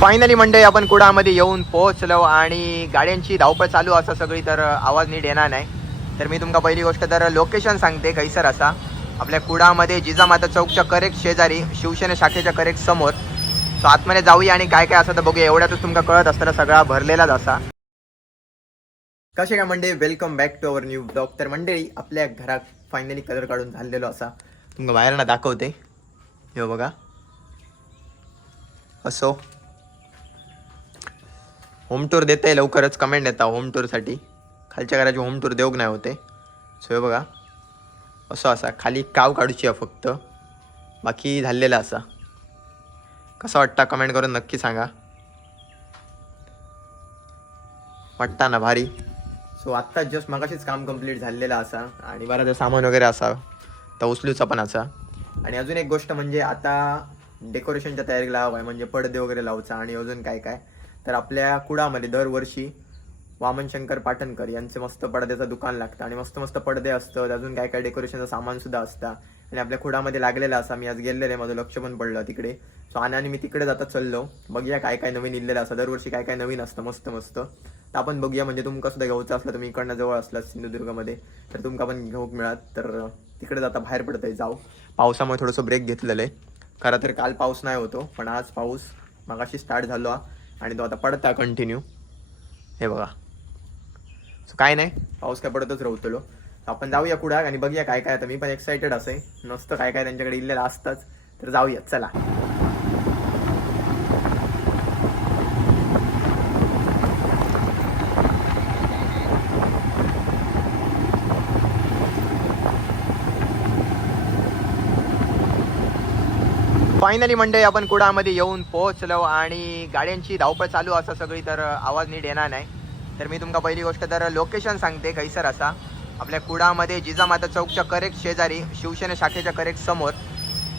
Finally मंडळी आपण कुडामध्ये येऊन पोहोचलो आणि गाड्यांची धावपळ चालू असा सगळी तर आवाज नीट येणार नाही. तर मी तुमका पहिली गोष्ट तर लोकेशन सांगते कैसर असा. आपल्या कुडामध्ये जिजामाता चौकच्या करेक्ट शेजारी शिवसेना शाखेच्या करेक्ट समोर. सो आतमध्ये जाऊया आणि काय काय असं तर बघूया. एवढ्यातच तुमका कळत असताना सगळा भरलेलाच असा कसे काय मंडळी welcome back to our new blog तर मंडळी आपल्या घरात फायनली कलर काढून झालेलो असा. तुमका बाहेरनं दाखवते. हे बघा. असो. होम टूर देत आहे लवकरच. कमेंट येता होम टूरसाठी खालच्या घराची होम टूर देऊक नाही होते. सो हे बघा. असं असा. खाली काव काढूची आहे फक्त. बाकी झालेला असा. कसा वाटता? कमेंट करून नक्की सांगा. वाटता ना भारी. सो आत्ताच जस्ट मगाशीच काम कंप्लीट झालेलं असा. आणि बराच सामान वगैरे असा. तर उचलूचा पण असा. आणि अजून एक गोष्ट म्हणजे आता डेकोरेशनच्या तयारीला लाव आहे म्हणजे पडदे वगैरे लावचा आणि अजून काय काय. तर आपल्या कुडामध्ये दरवर्षी वामनशंकर पाटणकर यांचे मस्त पडद्याचं दुकान लागतं. आणि मस्त मस्त पडदे असतं अजून काय काय डेकोरेशनचं सामान सुद्धा असतं. आणि आपल्या खुडामध्ये लागलेलं असा मी आज गेलेलं आहे. माझं लक्ष पण पडलं तिकडे. सो आणि मी तिकडे जाता चाललो. बघूया काय काय नवीन इल्लेलं असं दरवर्षी काय काय नवीन असतं. मस्त मस्त. तर आपण बघूया. म्हणजे तुमका सुद्धा घ्यायचं असलं तुम्ही इकडनं जवळ असला सिंधुदुर्गमध्ये. तर तुमका पण घेऊक मिळत तर तिकडे जाता बाहेर पडत आहे. जाऊ. पावसामुळे थोडंसं ब्रेक घेतलेलं आहे. खरं तर काल पाऊस नाही होतो. पण आज पाऊस मगाशी स्टार्ट झालो. हा आणि तो आता पडता कंटिन्यू हे बघा. सो काय नाही पाऊस काय पडतच राहतलो आपण जाऊया कुठं आणि बघूया काय काय आता. मी पण एक्सायटेड असे नसतं काय काय त्यांच्याकडे इल्लेलं असतंच. तर जाऊया. चला. फायनली मंडळी आपण कुडामध्ये येऊन पोहोचलो आणि गाड्यांची धावपळ चालू असा सगळी तर आवाज नीट येणार नाही. तर मी तुमका पहिली गोष्ट तर लोकेशन सांगते कैसर असा. आपल्या कुडामध्ये जिजामाता चौकच्या करेक्ट शेजारी शिवसेना शाखेच्या करेक्ट समोर.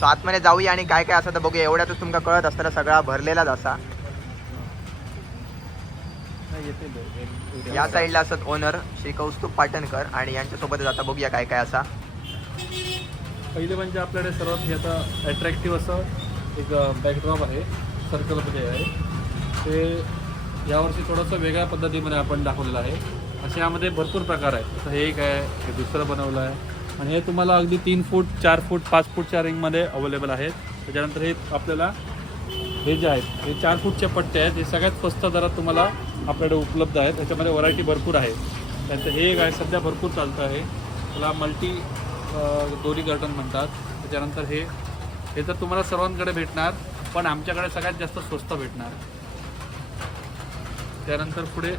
सो आतमध्ये जाऊया आणि काय काय असं तर बघूया. एवढ्यातच तुमका कळत असताना सगळा भरलेलाच असा या साईडला असत ओनर श्री कौस्तुभ पाटणकर आणि यांच्यासोबतच आता बघूया काय काय असा. पहिले म्हणजे आपल्याकडे सर्वात हे आता ॲट्रॅक्टिव्ह असं एक बॅकड्रॉप आहे. सर्कलमध्ये आहे. ते यावर्षी थोडंसं वेगळ्या पद्धतीमध्ये आपण दाखवलेलं आहे. असे यामध्ये भरपूर प्रकार आहेत. तर हे एक आहे हे दुसरं बनवलं आहे. आणि हे तुम्हाला अगदी तीन फूट चार फूट पाच फूटच्या रिंगमध्ये अवेलेबल आहेत. त्याच्यानंतर हे आपल्याला हे जे आहेत हे चार फूटचे पट्टे आहेत. हे सगळ्यात स्वस्त दरात तुम्हाला आपल्याकडे उपलब्ध आहेत. त्याच्यामध्ये व्हरायटी भरपूर आहे. त्यांचं हे एक आहे सध्या भरपूर चालतं आहे. त्याला मल्टी दोरी गर्टन म्हणतात. त्याच्यानंतर हे हे तर तुम्हाला सर्वांकडे भेटणार पण आमच्याकडे सगळ्यात जास्त स्वस्त भेटणार. त्यानंतर पुढे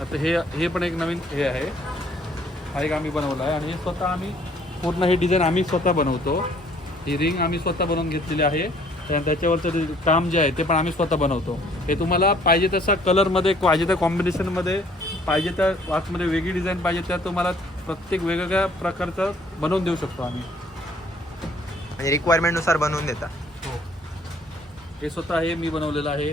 आता हे हे पण एक नवीन हे आहे. हा एक आम्ही बनवला आहे. आणि हे स्वतः आम्ही पूर्ण हे डिझाईन आम्ही स्वतः बनवतो. ही रिंग आम्ही स्वतः बनवून घेतलेली आहे. त्या- त्याच्यावरचं काम जे आहे ते पण आम्ही स्वतः बनवतो. हे तुम्हाला पाहिजे तसा कलरमध्ये पाहिजे त्या कॉम्बिनेशनमध्ये पाहिजे त्या वाचमध्ये वेगळी डिझाईन पाहिजे त्या तुम्हाला प्रत्येक वेगवेगळ्या प्रकारचं बनवून देऊ शकतो आम्ही. म्हणजे रिक्वायरमेंटनुसार बनवून देता. हे. स्वतः हे मी बनवलेलं आहे.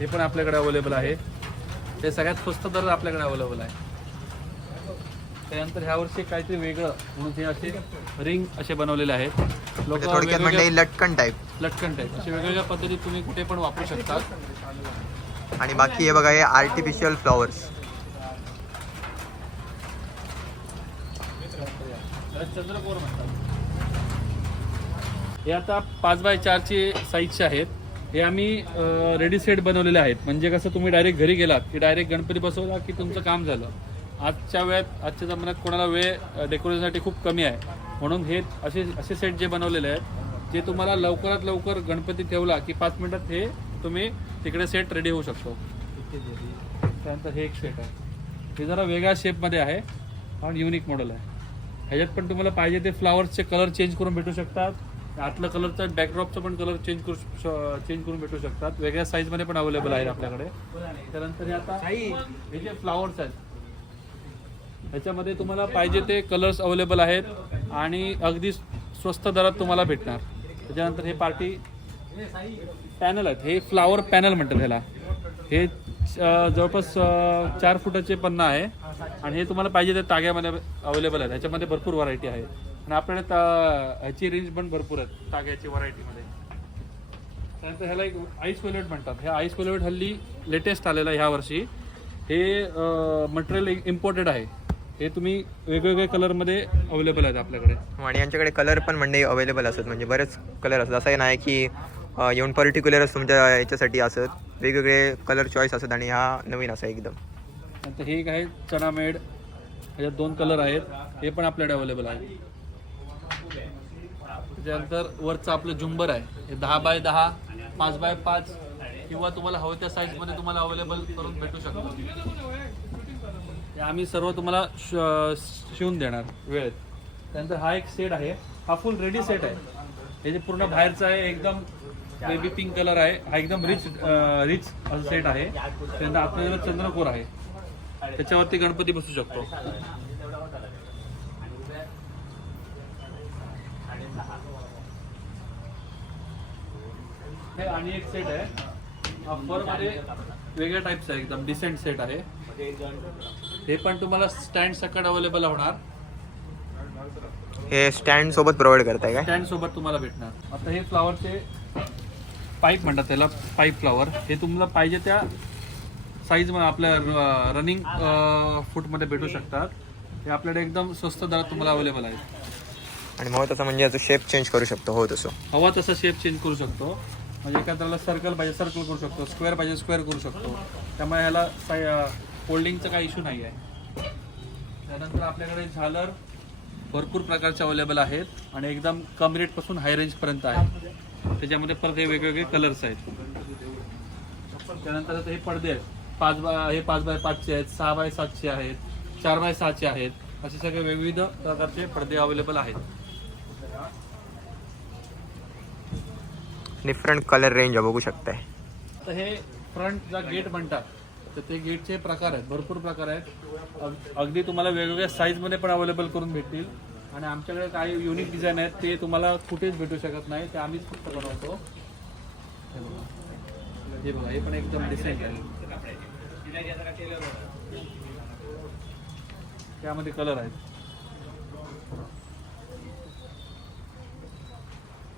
हे पण आपल्याकडे अवेलेबल आहे. ते सगळ्यात स्वस्त दर आपल्याकडे अवेलेबल आहे. त्यानंतर ह्या वर्षी काहीतरी वेगळं म्हणून हे असे रिंग असे बनवलेले आहेत. लोक म्हणजे थोडक्यात म्हणजे लटकन टाईप लटकन टाईप असे वेगवेगळ्या पद्धतीत तुम्ही कुठे पण वापरू शकता. आणि बाकी हे बघा हे आर्टिफिशियल फ्लॉवर्स हे आता पाच बाय चारचे साईजचे आहेत. हे आम्ही रेडी सेट बनवलेले आहेत. म्हणजे कसं तुम्ही डायरेक्ट घरी गेलात की डायरेक्ट गणपती बसवला की तुमचं काम झालं. आजच्या वेळात आजच्या जमान्यात कोणाला वेळ डेकोरेशनसाठी खूप कमी आहे. म्हणून हे असे असे सेट जे बनवलेले आहेत जे तुम्हाला लवकरात लवकर गणपती ठेवला की पाच मिनटात हे तुम्ही तिकडे सेट रेडी होऊ शकतो. त्यानंतर हे एक सेट आहे. हे जरा वेगळ्या शेपमध्ये आहे. आणि युनिक मॉडेल आहे. ह्याच्यात पण तुम्हाला पाहिजे ते फ्लावर्सचे कलर चेंज करून भेटू शकतात. आतलं कलरचं बॅकड्रॉपचं पण कलर चेंज करू चेंज करून भेटू शकतात. वेगळ्या साईजमध्ये पण अवेलेबल आहेत आपल्याकडे. त्यानंतर हे आता हे जे फ्लावर्स आहेत ह्याच्यामध्ये तुम्हाला पाहिजे ते कलर्स अवेलेबल आहेत आणि अगदी स्वस्त दरात तुम्हाला भेटणार. त्याच्यानंतर हे पार्टी पॅनल आहेत. हे फ्लावर पॅनल म्हणतात ह्याला. हे जवळपास चार फुटाचे पन्ना आहे. आणि हे तुम्हाला पाहिजे त्या ताग्यामध्ये अवेलेबल आहेत. ह्याच्यामध्ये भरपूर व्हरायटी आहे. आणि आपल्याकडे ता- ह्याची रेंज पण भरपूर आहेत ताग्याची व्हरायटीमध्ये त्यानंतर ह्याला एक आईस वेलवेट म्हणतात. हे आईस वेलवेट हल्ली लेटेस्ट आलेलं आहे ह्या वर्षी. हे मटेरियल इम्पोर्टेड आहे. हे तुम्ही वेगवेगळ्या कलरमध्ये अवेलेबल आहेत आपल्याकडे. हो, आणि यांच्याकडे कलर पण म्हणजे अवेलेबल असतात. म्हणजे बरेच कलर असतात. असं नाही की येऊन पर्टिक्युलरच तुमच्या याच्यासाठी असत वेगवेगळे कलर चॉईस असत आणि हा नवीन असा एकदम. नंतर हे एक आहे चना मेड ह्याच्यात दोन कलर आहेत. हे पण आपल्याकडे अवेलेबल आहे. त्याच्यानंतर वरचं आपलं झुंबर आहे. हे दहा बाय दहा पाच बाय पाच किंवा तुम्हाला हवं त्या साईजमध्ये तुम्हाला अवेलेबल करून भेटू शकतो. आम्ही सर्व तुम्हाला शिवून देणार वेळेत. त्यानंतर हा एक सेट आहे. हा फुल रेडी सेट आहे. हे जे पूर्ण बाहेरचं आहे एकदम बेबी पिंक कलर आहे. हा एकदम रिच रिच असं सेट आहे. त्यानंतर आपल्याला चंद्रकोर आहे. त्याच्यावरती गणपती बसू शकतो. हे आणि एक सेट आहे. मध्ये वेगळ्या टाईपचं आहे. एकदम डिसेंट सेट आहे. हे पण तुम्हाला स्टँड सकट अवेलेबल होणार. हे स्टँड सोबत प्रोव्हाइड करताय काय? स्टँड सोबत तुम्हाला भेटणार. आता हे फ्लावरचे पाईप म्हणतात त्याला पाईप फ्लावर. हे तुम्हाला पाहिजे त्या साईज आपल्या रनिंग फूटमध्ये भेटू शकतात. हे आपल्याकडे एकदम स्वस्त दरात तुम्हाला अवेलेबल आहेत. आणि मग तसं म्हणजे याचं शेप चेंज करू शकतो. हो तसं. हवा तसा शेप चेंज करू शकतो. म्हणजे एखाद्याला सर्कल पाहिजे सर्कल करू शकतो. स्क्वेअर पाहिजे स्क्वेअर करू शकतो. त्यामुळे ह्याला फोल्डिंगचा काही इश्यू नाही आहे त्यानंतर आपल्याकडे झालर भरपूर प्रकारचे अवेलेबल आहेत. आणि एकदम कम रेटपासून हाय रेंजपर्यंत आहे. त्याच्यामध्ये परत हे वेगवेगळे कलर्स आहेत. त्यानंतर हे पडदे आहेत. पाच बाय हे पाच बाय पाचचे आहेत सहा बाय सातशे आहेत चार बाय सहाचे आहेत. असे सगळे विविध प्रकारचे पडदे अवेलेबल आहेत. डिफरंट कलर रेंज बघू शकताय. तर हे फ्रंटचा गेट म्हणतात. तर ते गेटचे प्रकार आहेत. भरपूर प्रकार आहेत. अग- अगदी तुम्हाला वेगवेगळ्या साईजमध्ये पण अवेलेबल करून भेटतील. आणि आमच्याकडे काही युनिक डिझाईन आहेत ते तुम्हाला कुठेच भेटू शकत नाही ते आम्हीच फक्त बनवतो. हे बघा. हे पण एकदम डिसेंट आहे. त्यामध्ये कलर आहेत.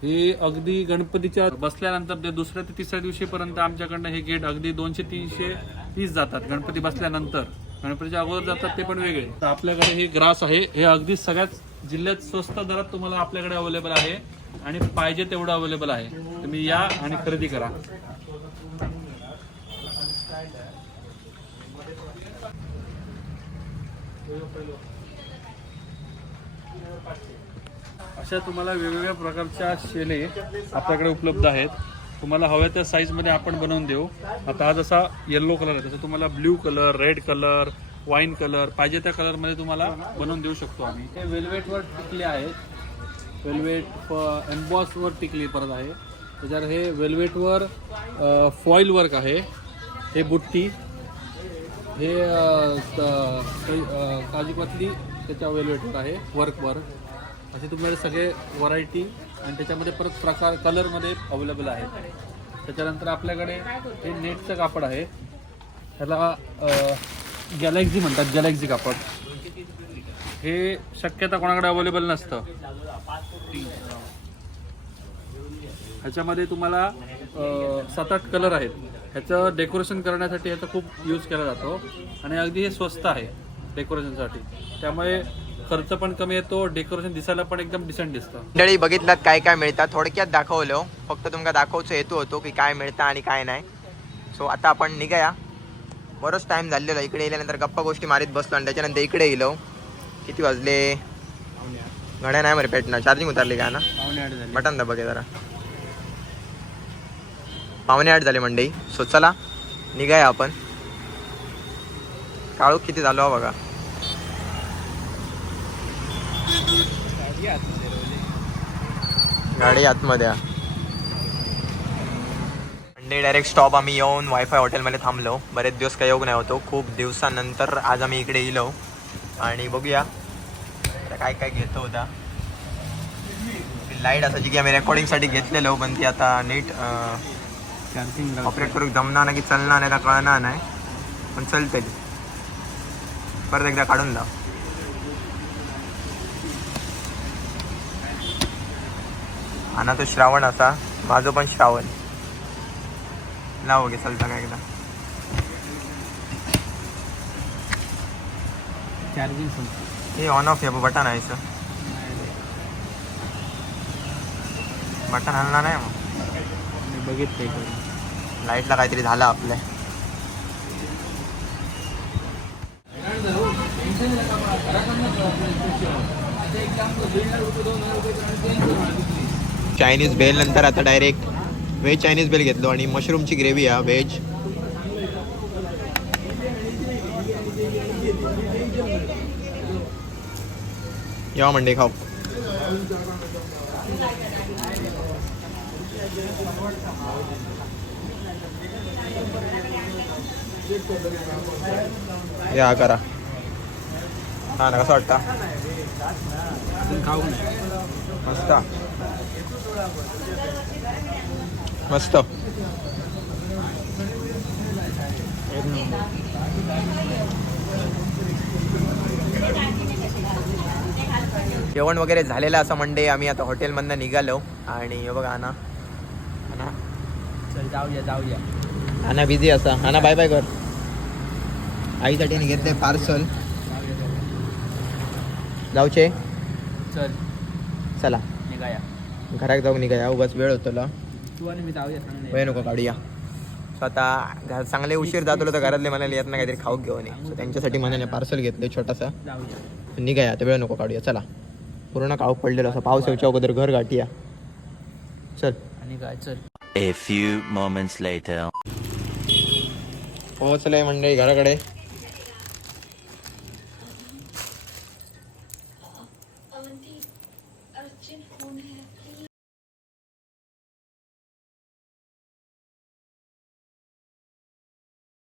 हे अगदी गणपतीच्या बसल्यानंतर ते दुसऱ्या ते तिसऱ्या दिवशीपर्यंत आमच्याकडनं हे गेट अगदी दोनशे तीनशे तीस जातात गणपती बसल्यानंतर. गणपतीच्या अगोदर जातात ते पण वेगळे. तर आपल्याकडे हे ग्रास आहे. हे अगदी सगळ्याच जिल्ह्यात स्वस्त दरात तुम्हाला आपल्याकडे अवेलेबल आहे आणि पाहिजे तेवढं अवेलेबल आहे. तुम्ही या आणि खरेदी करा. अशा तुम्हाला वेगवेगळ्या प्रकारच्या शेले आपल्याकडे उपलब्ध आहेत. तुम्हाला हव्या त्या साईजमध्ये आपण बनवून देऊ. आता हा जसा येल्लो कलर आहे तसं तुम्हाला blue colour red colour wine colour पाहिजे त्या कलरमध्ये तुम्हाला बनवून देऊ शकतो आम्ही. हे वेल्वेटवर टिकले आहेत. वेल्वेट एम्बॉसवर टिकली परत आहे. त्याच्यावर हे वेल्वेटवर फॉईल वर्क आहे. हे बुट्टी. हे काजूपातली स- त्याच्या वेल्वेटवर आहे वर्कवर असे तुम्हाला सगळे व्हरायटी आणि त्याच्यामध्ये परत प्रकार कलरमध्ये अवेलेबल आहेत. त्याच्यानंतर आपल्याकडे हे नेटचं कापड आहे. ह्याला गॅलेक्झी म्हणतात गॅलेक्झी कापड. हे शक्यता कोणाकडे अवेलेबल नसतं. ह्याच्यामध्ये तुम्हाला सात आठ कलर आहेत. ह्याचं डेकोरेशन करण्यासाठी ह्याचा खूप यूज केला जातो. आणि अगदी हे स्वस्त आहे डेकोरेशनसाठी त्यामुळे खर्च पण कमी येतो डेकोरेशन दिसायला पण एकदम डिसेंट दिसतं. मंडळी बघितलात काय काय मिळतात. थोडक्यात दाखवलं. फक्त तुमका दाखवचं हेतू होतो की काय मिळतं आणि काय नाही. सो आता आपण निघाया. बरोच टाइम झालेला. इकडे येल्यानंतर गप्पा गोष्टी मारीत बसलो आणि त्याच्यानंतर इकडे येलो. किती वाजले? घड्या नाही मरे पेटणार. चार्जिंग उतरली का ना? बटन दाबा जरा. पावणे आठ झाले मंडई सो चला निघाया आपण. काळू किती झालो बघा. गाडी आतमध्ये आहे. डायरेक्ट स्टॉप आम्ही येऊन वायफाय हॉटेलमध्ये थांबलो. बरेच दिवस काही योग नाही होतो. खूप दिवसानंतर आज आम्ही इकडे येलो. आणि बघूया. आता काय काय घेतो होता लाइट असायची की आम्ही रेकॉर्डिंगसाठी घेतलेलो पण ती आता नीट ऑपरेट करू. जमणार नाही की चालणार नाही तर कळणार नाही. पण चलते परत एकदा काढून लाव. आणि तो श्रावण असा माझं पण श्रावण. लाव गे चलता काय एकदा. चार्जिंग हे ऑन ऑफ आहे बटन आहे सर बटन हलणार नाही मग. बघितलं लाईटला काहीतरी झालं आपल्या चायनीज बेल नंतर आता डायरेक्ट व्हेज चायनीज बेल घेतलो आणि मशरूमची ग्रेव्ही आहे व्हेज या मंडे खाऊ. या करा. हा ना कसं वाटतं. खाऊ मस्त. मस्त. जेवण वगैरे झालेलं असं मंडे आम्ही आता हॉटेलमधनं निघालो. आणि हे बघा ना ना चल जाऊया जाऊया. हाना बिझी असा. हाना बाय बाय कर. आईसाठी घेतले पार्सल जाऊचे चल. चला. निघाया. घरात जाऊन निघाया. उगाच वेळ होतो ला तू आणि मी जाऊया सांग वेळ नको काढूया. सो आता घर चांगले उशीर जात होतो तर घरातले म्हणाले येत ना काहीतरी खाऊ घेऊन ये. सो त्यांच्यासाठी म्हणाले पार्सल घेतले छोटासा. जाऊया. निघाया आता वेळ नको काढूया चला. पूर्ण काळू पडलेलं असं पाऊस येऊच्या अगोदर घर गाठीया. चल. आणि काय चल. A few moments later. पोहोचलंय मंडळी घराकडे.